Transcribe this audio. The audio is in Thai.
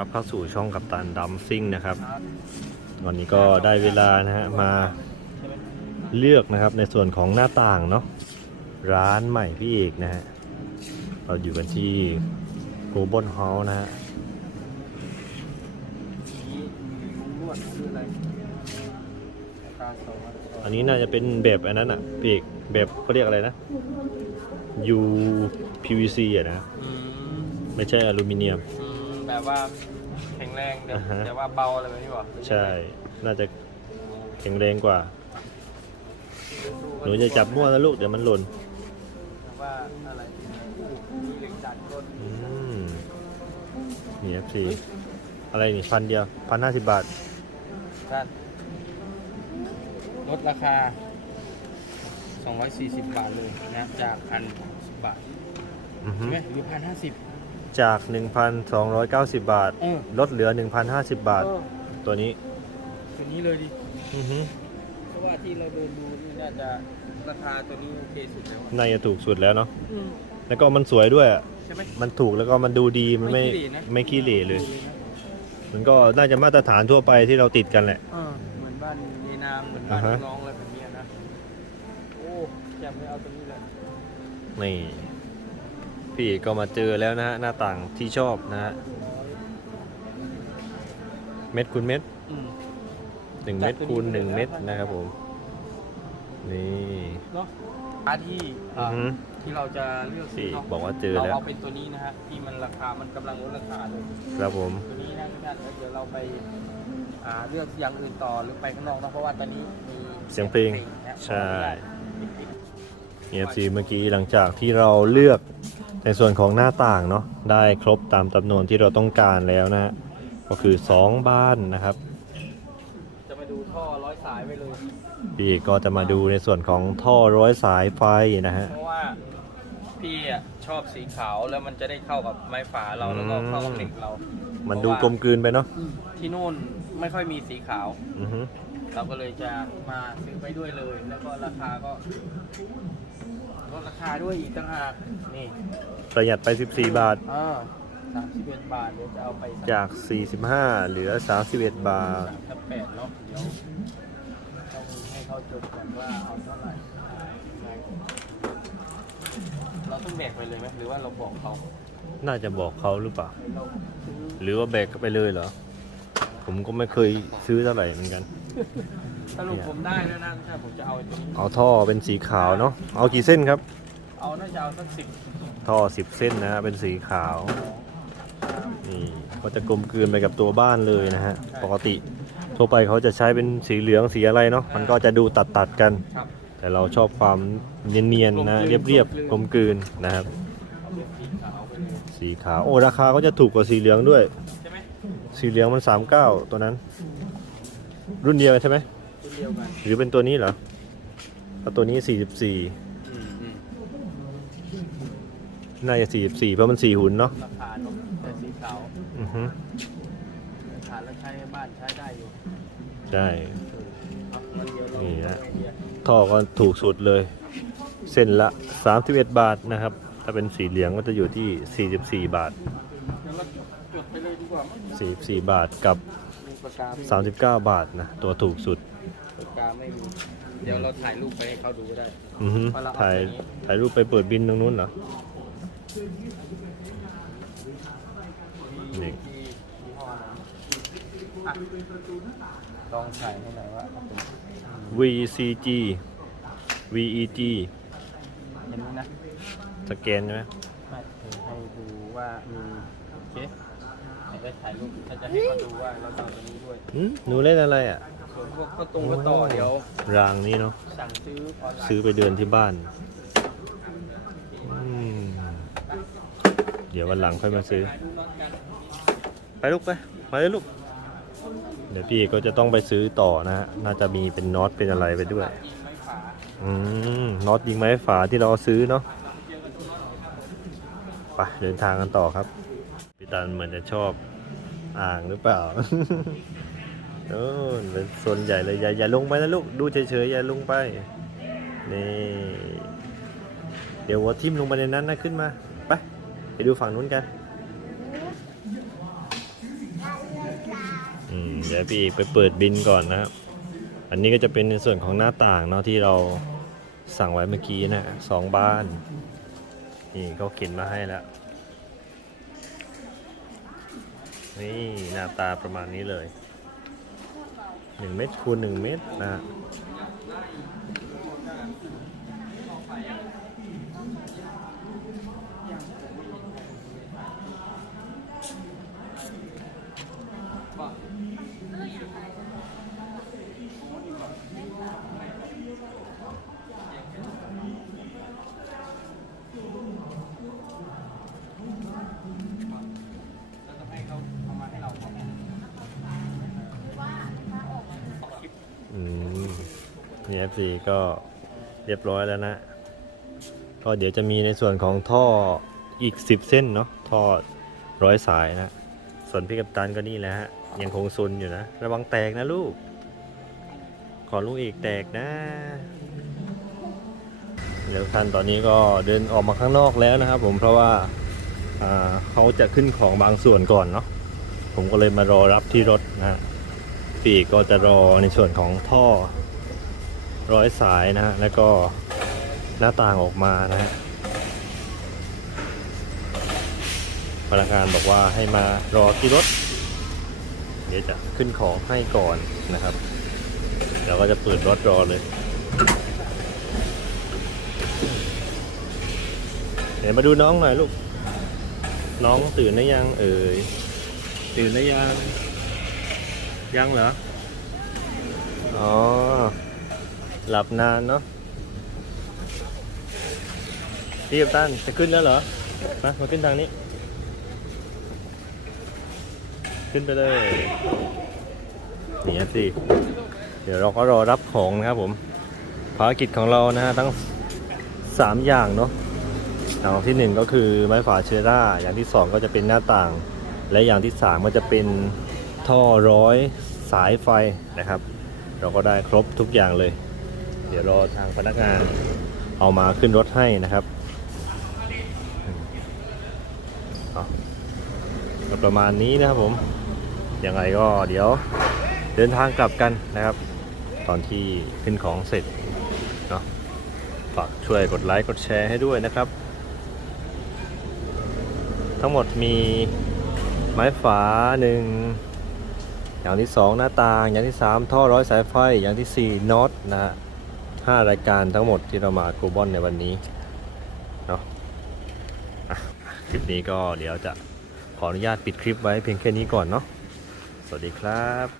รับเข้าสู่ช่องกับตันดัมซิ่งนะครับวันนี้ก็ได้เวลานะฮะมาเลือกนะครับในส่วนของหน้าต่างเนาะร้านใหม่พี่เอกนะฮะเราอยู่กันที่โกลบอลเฮาส์นะฮะนวดคืออะไรราคาสองพันสองอันนี้น่าจะเป็นแบบอันนั้นอะพี่เอกแบบเขาเรียกอะไรนะ U PVC อะนะอืมไม่ใช่อลูมิเนียมอืม แบบว่าแข็งแรงเดี๋ยวอ่าฮะ แต่ว่าเบาอะไรแบบนี้หรอใช่ น่าจะแข็งแรงกว่า หนูจะจับมั่วนะลูกเดี๋ยวมันหล่นแบบว่าอะไรมีเหล็กดัดก้นอืมนี่ FC อะไรนี่พันเดียวพันห้าสิบบาทด้านลดราคา 240 บาทเลยนะจากพันบาทอือฮึใช่ไหมหรือพันห้าสิบ จาก 1,290 บาท เออ ลดเหลือ 1,050 บาทตัวนี้ตัวนี้เลยดิอือฮึเพราะว่าที่เราเดินดูนี่น่าจะราคาตัวนี้โอเคสุดแล้วอะน่าจะถูกสุดแล้วเนาะแล้วก็มันสวยด้วยอะใช่ไหม มันถูกแล้วก็มันดูดีมันไม่ขี้เหร่นะ ไม่ขี้เหร่เลย มันก็น่าจะมาตรฐานทั่วไปที่เราติดกันแหละ เออเหมือนบ้านในนามเหมือนบ้านอ่าฮะ น้องๆอะไรแบบเนี้ยนะโอ้แจมไม่เอาตัวนี้เลยนี่ พี่ก็มาเจอแล้วนะฮะหน้าต่างที่ชอบนะฮะเม็ดคูณเม็ดอืมหนึ่งเม็ดคูณหนึ่งเม็ดนะครับผม นี่เนาะอาที่อือ่าอฮึที่เราจะเลือกซื้พี่อเนาะบอกว่าเจอเราแล้วเอาเป็นตัวนี้นะฮะที่มันราคามันกำลังลดราคาเลยครับผม ตัวนี้นะทุกท่านแล้วเดี๋ยวเราไปอ่าเลือกอย่างอื่นต่อหรือไปข้างนอกนะเพราะว่าตอนนี้มีเสียงเพลงนะใช่ ขออนุญาต EFC เมื่อกี้หลังจากที่เราเลือก ในส่วนของหน้าต่างเนาะได้ครบตามจำนวนที่เราต้องการแล้วนะฮะก็คือ 2 บ้านนะครับ จะมาดูท่อร้อยสายไปเลย พี่ก็จะมาดูในส่วนของท่อร้อยสายไฟนะฮะ เพราะว่าพี่อะชอบสีขาวแล้วมันจะได้เข้ากับไม้ฝาเราแล้วก็เข้ากับเหล็กเรา มันดูกลมกลืนไปเนาะที่นู่นไม่ค่อยมีสีขาว อือฮึเราก็เลยจะมาซื้อไปด้วยเลย แล้วก็ราคาก็ ลดราคาด้วยอีกต่างหากนี่ประหยัดไป 14 บาทอ่าสามสิบเอ็ดบาทเดี๋ยวจะเอาไปจาก 45 เหลือ 31 บาท สามสิบแปดเนาะเดี๋ยวต้องให้เขาจดก่อนว่าเอาเท่าไหร่เราต้องแบกไปเลยไหมหรือว่าเราบอกเขาน่าจะบอกเขาหรือเปล่าให้เราซื้อหรือว่าแบกไปเลยเหรอ ผมก็ไม่เคยซื้อเท่าไหร่เหมือนกัน สรุปผมได้แล้วนะถ้าผมจะเอาไอ้ตัวนี้เอาท่อเป็นสีขาวเนาะเอากี่เส้นครับ เอาน่าจะเอาสักสิบท่อ10เส้นนะฮะเป็นสีขาวนี่ก็จะกลมกลืนไปกับตัวบ้านเลยนะฮะปกติทั่วไปเขาจะใช้เป็นสีเหลืองสีอะไรเนาะมันก็จะดูตัดตัดๆกัน ครับแต่เราชอบความเนียนๆนะกลมกลืนเรียบๆกลมกลืนนะครับ เอาเป็นสีขาวไปเลยสีขาวโอ้ราคาก็จะถูกกว่าสีเหลืองด้วย ใช่ไหมสีเหลืองมัน 39 ตัวนั้น รุ่นเดียวใช่ไหม ตัวเดียวกันหรือเป็นตัวนี้เหรอแล้วตัวนี้ 44 อืมอืมน่าจะ 44 เพราะมัน 4 หุ่นเนาะราคาเนอะแต่สีขาวอือฮึราคาแล้วใช้ในบ้านใช้ได้อยู่ใช่ เอาเงินเดียวเรานี่นะเอาไอเดียท่อก็ถูกสุดเลย เส้นละ 31 บาทนะครับ ถ้าเป็นสีเหลืองก็จะอยู่ที่ 44 บาทเดี๋ยวเราจดไปเลยดีกว่ามั้ง44 บาทกับ มีปากกา39 บาทนะ ตัวถูกสุด ปากกาไม่มีเดี๋ยวเราถ่ายรูปไปให้เขาดูก็ได้ อือฮึว่าเราเอาถ่ายตัวนี้ ถ่ายรูปไปเปิดบินตรงนู้นเหรอ นี่ ที่ยี่ห้อนั้นอะลองถ่ายให้หน่อยว่าเป็น VCG VEG เห็นไหมนะสแกนใช่ไหมไม่ให้ดูว่ามีโอเคให้ได้ถ่ายรูปถ้าจะให้เขาดูว่าเราสั่งตัวนี้ด้วย หืมหนูเล่นอะไรอะ ส่วนพวกข้าวตรงข้าวต่อเดี๋ยว รางนี้เนาะสั่งซื้อออนไลน์ซื้อไปเดินที่บ้านอืมเดี๋ยววันหลังค่อยมาซื้อไปลูกไปไปเลยลูก เดี๋ยวพี่ก็จะต้องไปซื้อต่อนะฮะน่าจะมีเป็นน็อตเป็นอะไรไปด้วย ยิงไม้ฝาอืมน็อตยิงไม้ฝาที่เราซื้อเนาะไปเดินทางกันต่อครับพี่ตันเหมือนจะชอบอ่างหรือเปล่า โอ้ยเป็นโซนใหญ่เลยอย่าอย่าลงไปนะลูก ดูเฉยๆอย่าลงไป นี่ เดี๋ยวหัวทิ่มลงไปในนั้นนะขึ้นมา ไป ไปดูฝั่งนู้นกันอืมเดี๋ยวพี่ไปเปิดบินก่อนนะครับ อันนี้ก็จะเป็นในส่วนของหน้าต่างเนาะที่เราสั่งไว้เมื่อกี้นะสองบ้าน นี่เขาเขียนมาให้แล้ว นี่หน้าตาประมาณนี้เลย หนึ่งเมตรคูณหนึ่งเมตรนะฮ นี่ FC ก็เรียบร้อยแล้วนะ ก็เดี๋ยวจะมีในส่วนของท่ออีก 10 เส้นเนาะท่อร้อยสายนะ ส่วนพี่กัปตันก็นี่แหละฮะ ยังคงซุนอยู่นะ ระวังแตกนะลูก ขอลูกอีกแตกนะเดี๋ยวท่านตอนนี้ก็เดินออกมาข้างนอกแล้วนะครับผมเพราะว่าเขาจะขึ้นของบางส่วนก่อนเนาะผมก็เลยมารอรับที่รถนะฮะปีกก็จะรอในส่วนของท่อ ร้อยสายนะฮะ แล้วก็หน้าต่างออกมานะฮะพนักงานบอกว่าให้มารอที่รถ เดี๋ยวจะขึ้นของให้ก่อนนะครับเดี๋ยวก็จะเปิดรถรอเลยเดี๋ยวมาดูน้องหน่อยลูก น้องตื่นหรือยัง เอ่ย ตื่นหรือยัง ยังเหรอ อ๋อ หลับนานเนาะพี่กัปตันจะขึ้นแล้วเหรอ มา มาขึ้นทางนี้ ขึ้นไปเลยนี่สิเดี๋ยวเราก็รอรับของนะครับผม ภารกิจของเรานะฮะทั้ง 3 อย่างเนาะอย่างที่ 1 ก็คือไม้ฝาเชอร่าอย่างที่ 2 ก็จะเป็นหน้าต่าง และอย่างที่ 3 ก็จะเป็นท่อร้อยสายไฟนะครับ เราก็ได้ครบทุกอย่างเลย เดี๋ยวรอทางพนักงานเอามาขึ้นรถให้นะครับประมาณนี้นะครับผม ยังไงก็เดี๋ยวเดินทางกลับกันนะครับ ตอนที่ขึ้นของเสร็จเนาะฝากช่วยกดไลค์กดแชร์ให้ด้วยนะครับ ทั้งหมดมีไม้ฝาหนึ่งอย่างที่ 2 หน้าต่าง อย่างที่ 3 ท่อร้อยสายไฟ อย่างที่4น็อตนะฮะ 5 รายการทั้งหมดที่เรามาโกลบอลในวันนี้เนาะคลิปนี้ก็เดี๋ยวจะขออนุญาตปิดคลิปไว้เพียงแค่นี้ก่อนเนาะสวัสดีครับ